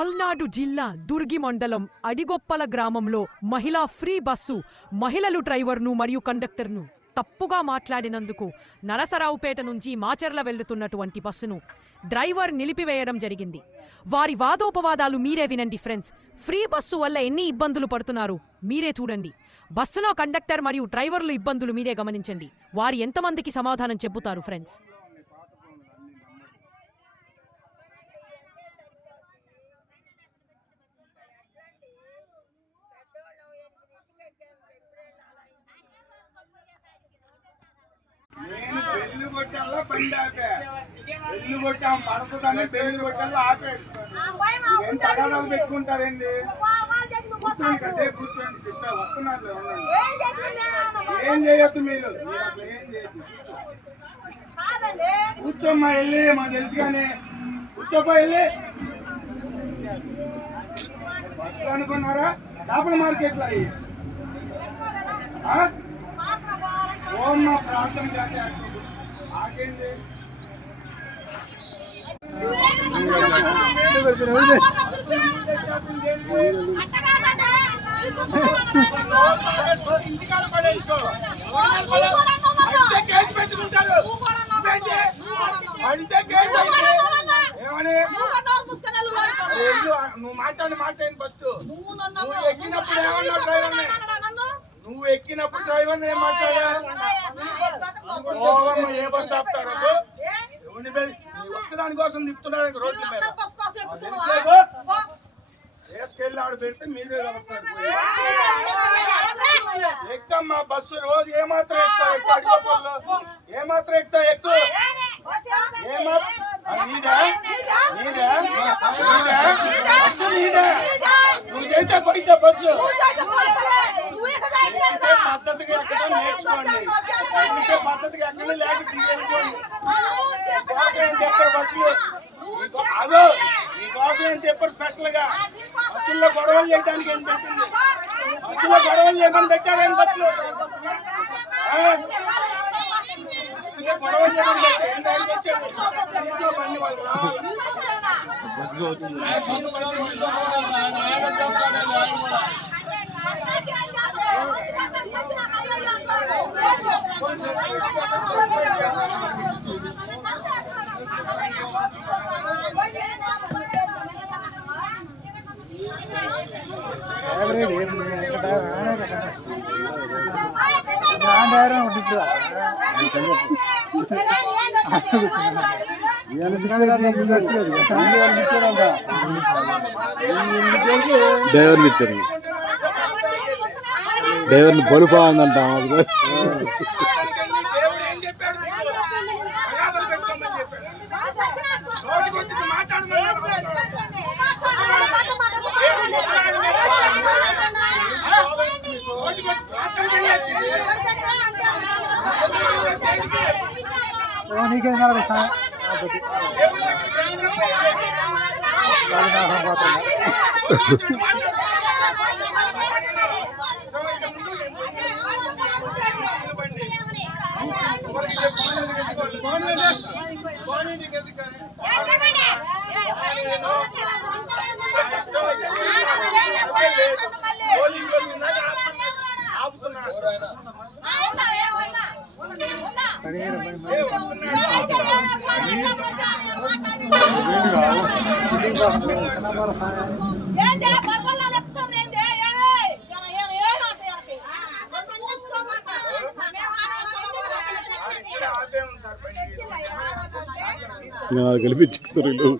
పల్నాడు జిల్లా దుర్గి మండలం అడిగొప్పల గ్రామంలో మహిళా ఫ్రీ బస్సు మహిళలు డ్రైవర్ను మరియు కండక్టర్ను తప్పుగా మాట్లాడినందుకు నరసరావుపేట నుంచి మాచర్ల వెళ్తున్నటువంటి బస్సును డ్రైవర్ నిలిపివేయడం జరిగింది. వారి వాదోపవాదాలు మీరే వినండి ఫ్రెండ్స్. ఫ్రీ బస్సు వల్ల ఎన్ని ఇబ్బందులు పడుతున్నారు మీరే చూడండి. బస్సులో కండక్టర్ మరియు డ్రైవర్లు ఇబ్బందులు మీరే గమనించండి. వారు ఎంతమందికి సమాధానం చెబుతారు ఫ్రెండ్స్. పెట్టుకుంటారండి. ఏం చేయొద్దు మీరు, కూర్చోమ్మా వెళ్ళి, మాకు తెలుసు కానీ కూర్చోపా వెళ్ళి. బస్సు అనుకున్నారా? చేపల మార్కెట్లో అయ్యి ఓమ్మా ప్రార్థన చేస్తే ఆగండి. ఇంటికాడ పడేసుకో, కేసు పెట్టుకుంటారు. అంటే కేసు ఏమని నువ్వు మాట్లాడి బస్సు నువ్వు ఎక్కినప్పుడు ఏమన్నా డ్రైవర్ నువ్వు ఎక్కినప్పుడు డ్రైవర్ ఏం మాట్లాడా? ఏ బస్సు ఆపుతారు? ఒక్కదాని కోసం తిప్పుతున్నాడు రోడ్ల మీద. వేసుకెళ్ళి ఆడు పెడితే మీరే ఎక్కమ్మా బస్సు. రోజు ఏమాత్రం ఎక్కువ అడిగోపల్లో ఏమాత్రం ఎక్కువ ఎక్కువ బస్సు నీదే. నువ్వు చేస్తే పోయితే బస్సు పద్ధతిగా ఎక్కడం నేర్చుకోండి. పద్ధతిగా ఎక్కడ లేక బస్సులు అదో మీకోసం ఏం చెప్పారు స్పెషల్ గా. బస్సుల్లో గొడవలు చేయడానికి ఏం పెట్టింది? బస్సులో గొడవలు చేయమని పెట్టారు. ఏం బస్సులో గొడవలు చేయమని డ్రైవర్ని బలుపా ఉందంట. నీకే గెలిపించుతారు.